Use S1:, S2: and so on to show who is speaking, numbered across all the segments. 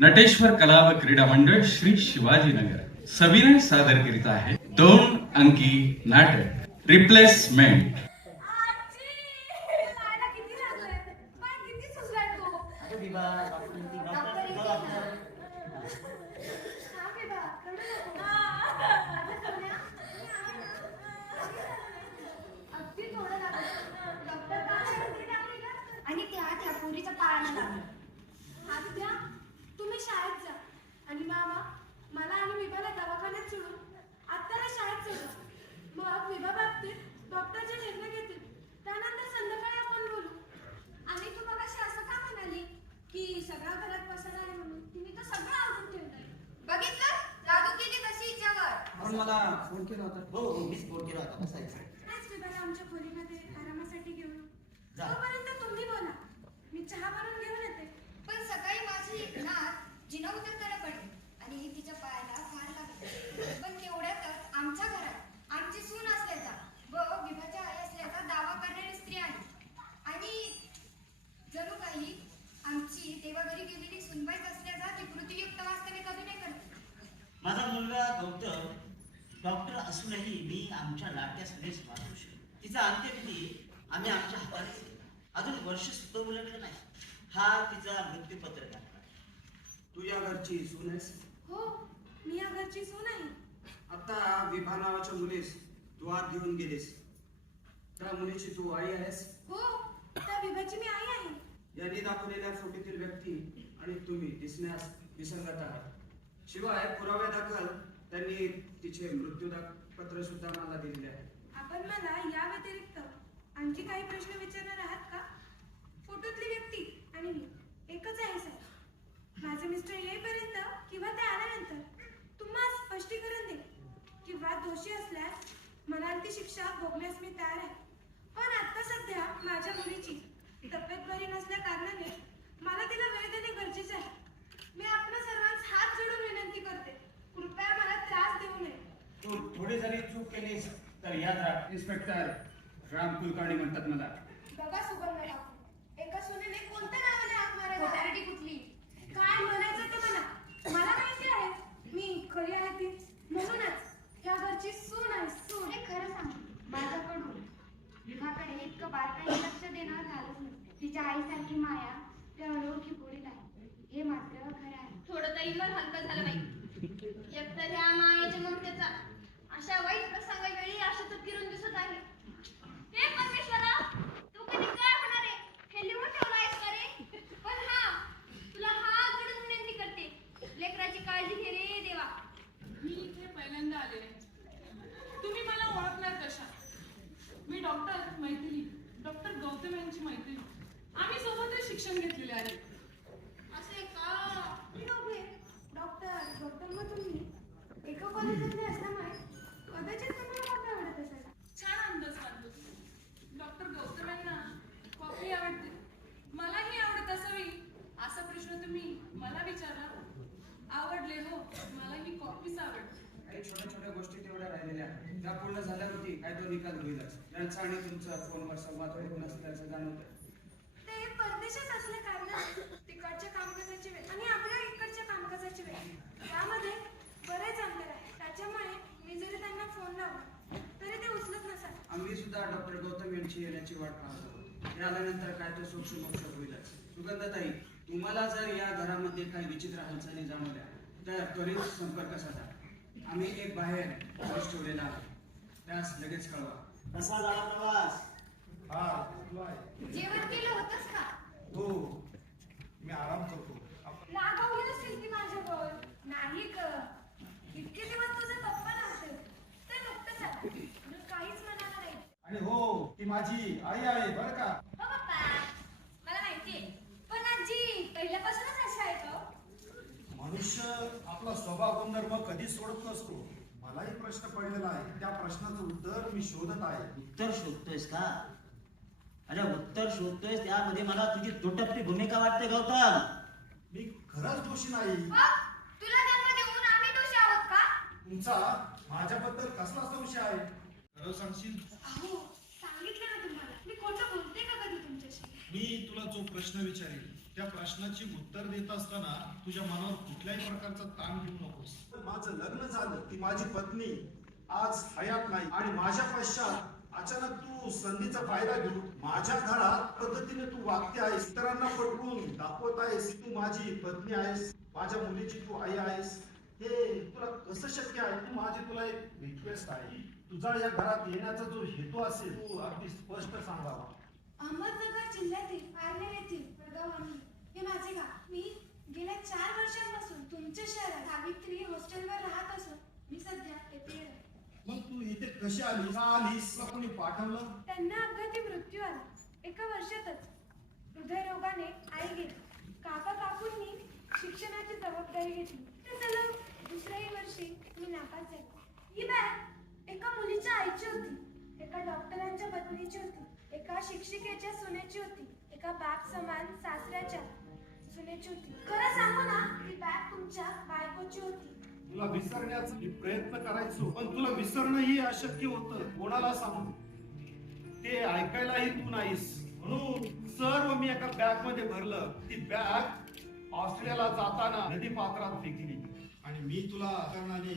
S1: नटेश्वर कला व क्रीडा मंडळ श्री शिवाजीनगर ने सादर करीत है दोन अंकी नाटक. रिप्लेसमेंट
S2: किती
S3: आपण
S2: मला
S4: फोन केला होता.
S3: हो हो मीच फोन केला होता. बसायचं
S2: आज विभाला आमच्या खोलीमध्ये आरामासाठी घेऊन
S3: जा.
S2: तोपर्यंत तुम्ही बोला. मी चहा बनवून घेऊन येते.
S5: पण सकाळी माझी नात जिना उतरताना पडली आणि तिच्या पायाला फार लागली. पण तेवढ्यातच आमच्या घरात आमची सून असल्याचा व विभाच्या आई असल्याचा दावा करणारी स्त्री आली. आणि जणू काही आमची देवाघरी गेलेली सुनबाईच असल्याचा ती पृथ्वीयुक्त वास्तविक अभिनय करते.
S3: माझा मुलगा गौतम डॉक्टर असूनही मी आमच्या लाट्या सुनेस वाचू शकतो तिचा अंत्यविधी आम्ही आमच्या आहे. अजून वर्ष सुद्धा उलटलं नाही. हा तिचा मृत्यूपत्रक आहे.
S4: तू या घरची सून आहेस?
S2: हो मी या घरची सून आहे.
S4: आता विभा नावाच्या मुलीस तू आत घेऊन गेलीस. त्या मुलीची तू आई आहेस?
S2: हो त्या विभाची मी आई आहे.
S4: यांनी दाखवलेल्या फोटोतील व्यक्ती आणि तुम्ही दिसण्यास विसंगत आहात. शिवाय पुराव्या दाखल त्यांनी तिचे मृत्यू पत्र सुद्धा मला दिलेले आहे
S2: आपण मला या व्यतिरिक्त आणखी काही प्रश्न विचारणार आहात का? फोटोतली व्यक्ती आणि मी एकच आहे साहेब. माझे मिस्टर येईपर्यंत किंवा ते आल्यानंतर तुम्हाला स्पष्टीकरण दे किंवा दोषी असल्यास मनांती शिक्षा भोगण्यास मी तयार आहे. पण आता सध्या माझ्या मुलीची तब्येत बरी नसते कारणाने मला तिला वेळ देणे गरजेचे आहे मी आपल्या सर्वांस हात जोडून विनंती करते कृपया मला त्रास देऊ नये
S4: तू थोडी जरी चूक केलीस तर याद राख इन्स्पेक्टर राम कुलकर्णी म्हणतात मला.
S2: बघा सुगंध ठाकूर एका सुनेने कोणत्या नावाने हाक मारायला
S5: कुठली?
S2: काय म्हणायचं ते मला? मला माहिती आहे. मी खरी आहे ती. म्हणूनच ह्या घरची सून आहे सून.
S5: हे खरं सांग. माझ्याकडून विभाकडे इतकं बारकाईने लक्ष देणं झालंच नाही. तिच्या आईसारखी माया त्या अनोळखी पोरीत आहे. हे मात्र खरं आहे.
S6: थोडं तरी मन हलकं झालं बाई. एकतर ह्या मायेच्या ममतेचा अशा वाईट प्रसंगावेळी असं फिरून दिसत आहे. हे परमेश्वरा तू कधी काय होणार आहे हे लिहून ठेवलं आहेस का रे? पण हा तुला हा गडून विनंती करते. लेकराची काळजी घे रे देवा.
S7: मी इथे पहिल्यांदा आले तुम्ही मला ओळखणार कशा? मी डॉक्टर मैथिली डॉक्टर गौतम यांची मैत्रीण. आम्ही सोबतच शिक्षण घेतलेले आहे
S6: असे का
S2: मी दोघे डॉक्टर गौतम व तुम्ही एका कॉलेजातले असल्यामुळे कदाचित तुम्हाला कॉफी आवडत असेल
S7: छान अंदाज काढतो तुम्ही. डॉक्टर गौतम यांना कॉफी आवडते मलाही आवडत असावी असा प्रश्न तुम्ही मला विचारला आवडले हो मलाही कॉफीच आवडते
S4: काही छोट्या छोट्या गोष्टी तेवढ्या राहिलेल्या आहेत. त्या पूर्ण झाल्यावरती काय तो निकाल होईलच. यांचा आणि तुमचा फोनवर संवाद होईल नसल्याचं जाणवतं
S2: ते परदेशात असल्या कारणाने तिकडच्या कामकाजाची वेळ आणि आपल्या इकडच्या कामकाजाची वेळ. यामध्ये बरेच अंतर आहे. त्याच्यामुळे मी जरी त्यांना फोन लावला तरी ते उचलत नसतात.
S4: आम्ही सुद्धा डॉक्टर गौतम यांची येण्याची वाट पाहत आहोत. ते आल्यानंतर काय तो सूक्ष्म मोक्ष होईलच. सुगंधताई तुम्हाला जर या घरामध्ये काही विचित्र हालचाली जाणवल्या तर त्वरित संपर्क साधा. आम्ही एक बाहेर ठेवलेला आहे त्यास लगेच कळवा.
S3: कसा झाला प्रवास?
S5: जेवण केलं होतंस का?
S8: हो. मी आराम करतो. आप-
S2: रागावली असेल की माझ्यावर नाही ग. इतके दिवस तुझे पप्पा नव्हते. ते नुकतंच आले म्हणून काहीच म्हणाला नाही.
S8: आणि हो ती माझी आई आहे बरं का?
S2: हो पप्पा. मला माहितीये पण आजी पहिल्यापासूनच अशा आहे का?
S8: मनुष्य आपला स्वभाव गुणधर्म कधीच सोडत नसतो. मलाही प्रश्न पडलेला आहे. त्या प्रश्नाचं उत्तर मी शोधत आहे.
S3: उत्तर शोधतोयस का? अरे उत्तर शोधतोयस त्यामध्ये मला तुझी तुटपी भूमिका वाटते गौतम.
S8: मी खरंच दोषी नाही.
S5: मग तुला जन्म देऊन आम्ही दोषी आहोत का?
S8: तुमचा माझ्याबद्दल कसला संशय आहे? खरं सांगशील?
S2: अहो सांगितलं ना तुम्हाला. मी खोटं बोलते का कधी तुमच्याशी?
S8: मी तुला जो प्रश्न विचारेल त्या प्रश्नाची उत्तर देत असताना तुझ्या मनावर कुठल्याही प्रकारचा ताण घेऊ नकोस. माझं लग्न झालं ती माझी पत्नी. आज हयात नाही. आणि माझ्या पश्चात अचानक तू संधीचा फायदा घेऊन माझ्या घरात पद्धतीने तू वागते आहेस इतरांना पटवून दाखवत आहेस तू माझी पत्नी आहेस माझ्या मुलीची तू आई आहेस. हे तुला कसं शक्य आहे? तू माझी तुला एक रिक्वेस्ट आहे. तुझा या घरात येण्याचा जो हेतू असेल तू अगदी स्पष्ट सांगावा.
S2: अहमदनगर जिल्ह्यातील पारनेर येथील वडगाव आम्ही हे माझे गाव मी गेल्या चार वर्षांपासून तुमच्या शहरात सावित्री हॉस्टेलवर राहत असून मी सध्या येथे राहते.
S8: मग तू इथे कशी आलीस का तुला कोणी पाठवलं?
S2: त्यांना अपघाती मृत्यू आला. एका वर्षातच. हृदयरोगाने आई गेली. काका काकूंनी शिक्षणाची जबाबदारी घेतली. तर सलग दुसऱ्याही वर्षी मी नापास झाले. ही बॅग एका मुलीच्या आईची होती. एका डॉक्टरांच्या पत्नीची होती. एका शिक्षिकेच्या सुनेची होती. एका बाप समान सासऱ्याच्या सुनेची होती. खरं सांगू ना ही बॅग तुमच्या बायकोची होती.
S8: तुला विसरण्याचा मी प्रयत्न करायचो पण तुला विसरणं ही अशक्य होतं. कोणाला सांगू? ते ऐकायलाही तू नाहीस. म्हणून सर्व मी एका बॅगमध्ये भरलं. ती बॅग ऑस्ट्रेलियाला जाताना नदी पात्रात फेकली. आणि मी तुला कारणाने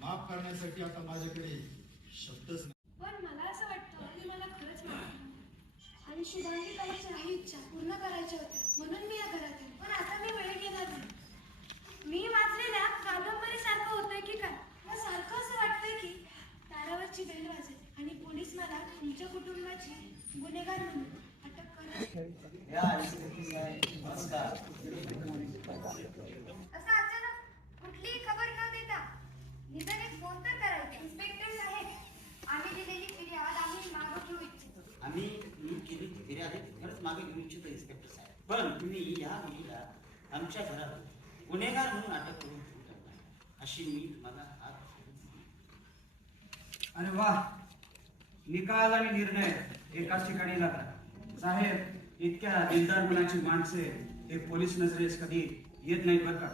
S8: माफ करण्यासाठी आता माझ्याकडे शब्दच नाही.
S2: पण मला असं वाटतं की मला खरंच माफ. आणि शुभांगी ताईच्या काही इच्छा पूर्ण करायच्या होत्या. म्हणून मी या घरात पण आता मी वेळ घेणार नाही मी वाचलेल्या कादंबरी सारखं होतंय की काय मला सारखं असं वाटतंय की तारावरची बेल वाजेल आणि पोलीस मला तुमच्या कुटुंबाची गुन्हेगार म्हणून अटक करत
S3: या इन्स्पेक्टर साहेब नमस्कार.
S5: असं अचानक कुठलीही खबर न देता निदान एक फोन तर करायचा. इन्स्पेक्टर साहेब आम्ही दिलेली फिर्याद आम्ही मागं घेऊ इच्छितो.
S3: आम्ही मी केली ती फिर्याद आहे ती खरंच मागे घेऊ इच्छितो इन्स्पेक्टर साहेब. पण तुम्ही या मुलीला आमच्या घरात गुन्हेगार म्हणून अटक करून अशी मी तुम्हाला हात
S4: अरे वा. निकाल आणि निर्णय एकाच ठिकाणी जातात साहेब इतक्या दिलदार मुलांची माणसे हे पोलीस नजरेस कधी येत नाहीत बरं का?